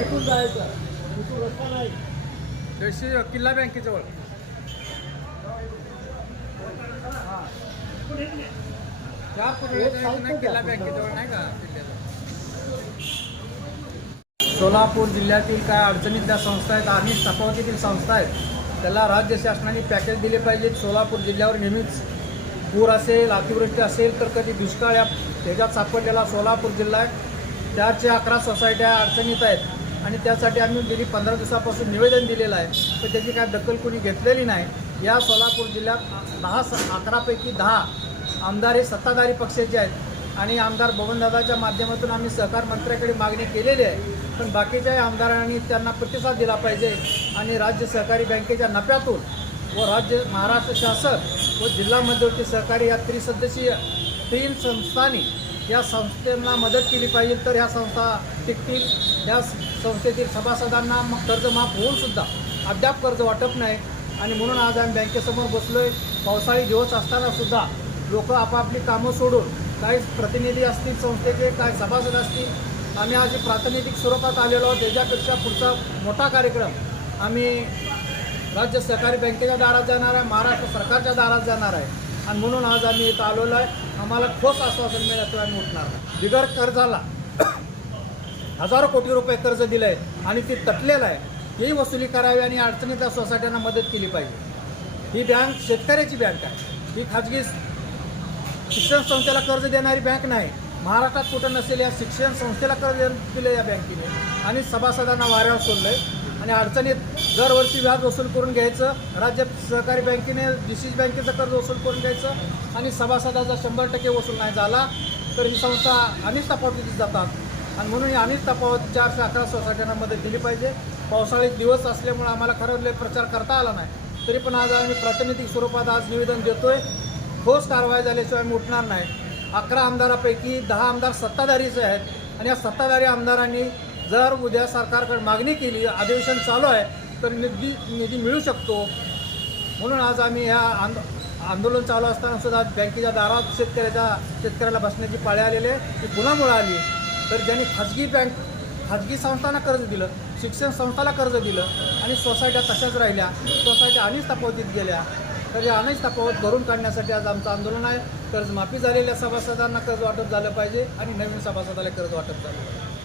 इथून जायचं. इथून रस्ता नाही. जळशी किल्ला बँकेजवळ. त्या पूर्वी किल्ला बँकेजवळ नाही का? सोलापूर जिल्ह्यातील काय अडचणीतल्या संस्था आहेत आणि सपावतीतील संस्था आहेत त्याला राज्य शासनाने पॅकेज दिले पाहिजेत. सोलापूर जिल्ह्यावर नेहमीच पूर असेल अतिवृष्टी असेल तर कधी दुष्काळ या त्याच्यात सापडलेला सोलापूर जिल्हा आहे. चारशे अकरा सोसायट्या अडचणीत आहेत. आणि त्यासाठी आम्ही गेली पंधरा दिवसापासून निवेदन दिलेलं आहे. पण त्याची काय दखल कोणी घेतलेली नाही. या सोलापूर जिल्ह्यात दहा स अकरापैकी दहा आमदार हे सत्ताधारी पक्षाचे आहेत. आणि आमदार भवनदादाच्या माध्यमातून आम्ही सहकार मंत्र्याकडे मागणी केलेली आहे. पण बाकीच्याही आमदारांनी त्यांना प्रतिसाद दिला पाहिजे आणि राज्य सहकारी बँकेच्या नफ्यातून व राज्य महाराष्ट्र शासन व जिल्हा मध्यवर्ती सहकारी या त्रिसदस्यीय तीन संस्थांनी या संस्थांना मदत केली पाहिजे. तर ह्या संस्था टिकतील. या संस्थेतील सभासदांना मग कर्ज माफ होऊनसुद्धा अद्याप कर्ज वाटप नाही. आणि म्हणून आज आम्ही बँकेसमोर बसलो आहे पावसाळी दिवस असतानासुद्धा लोक आपापली कामं सोडून काही प्रतिनिधी असतील संस्थेचे काय सभासद असतील आम्ही आज प्रातिनिधिक स्वरूपात आलेलो आहोत. त्याच्यापेक्षा पुढचा मोठा कार्यक्रम आम्ही राज्य सहकारी बँकेच्या दारात जाणार आहे महाराष्ट्र सरकारच्या दारात जाणार आहे. आणि म्हणून आज आम्ही इथं आलेलो आहे. आम्हाला ठोस आश्वासन मिळाल्याशिवाय आम्ही उठणार बिगर कर्जाला हजारो कोटी रुपये कर्ज दिलं आहे आणि ते तटलेलं आहे. तेही वसुली करावी आणि अडचणीतल्या सोसायट्यांना मदत केली पाहिजे. ही बँक शेतकऱ्याची बँक आहे. ही खाजगी शिक्षण संस्थेला कर्ज देणारी बँक नाही. महाराष्ट्रात कुठं नसेल या शिक्षण संस्थेला कर्ज दिलं या बँकेने. आणि सभासदांना वाऱ्यावर आहे आणि अडचणीत दरवर्षी व्याज वसूल करून घ्यायचं राज्य सहकारी बँकेने डी बँकेचं कर्ज वसूल करून घ्यायचं आणि सभासदाचा शंभर टक्के वसूल नाही झाला तर ही संस्था अनेक तफावतीत जातात. आणि म्हणून आम्ही तपावत तफावत चारशे अकरा सोसायट्यांना मदत दिली पाहिजे. पावसाळी दिवस असल्यामुळे आम्हाला खरं लय प्रचार करता आला नाही. तरी पण आज आम्ही प्रातिनिधिक स्वरूपात आज निवेदन देतोय. ठोस कारवाई झाल्याशिवाय आम्ही उठणार नाही. अकरा आमदारापैकी दहा आमदार सत्ताधारीचे आहेत. आणि या सत्ताधारी आमदारांनी जर उद्या सरकारकडे मागणी केली अधिवेशन चालू आहे तर निधी निधी मिळू शकतो. म्हणून आज आम्ही ह्या आंदो आंदोलन चालू असताना सुद्धा बँकेच्या दारात शेतकऱ्याच्या शेतकऱ्याला बसण्याची पाळी आलेली आहे. ती पुन्हा मिळाली तर ज्यांनी खाजगी बँक खाजगी संस्थांना कर्ज दिलं शिक्षण संस्थाला कर्ज दिलं आणि सोसायट्या तशाच राहिल्या सोसायट्या अनेक तापवतीत गेल्या तर या अनेक तापवत भरून काढण्यासाठी आज आमचं आंदोलन आहे. कर्जमाफी झालेल्या सभासदांना कर्ज वाटप झालं पाहिजे आणि नवीन सभासदाला कर्ज वाटप झालं पाहिजे.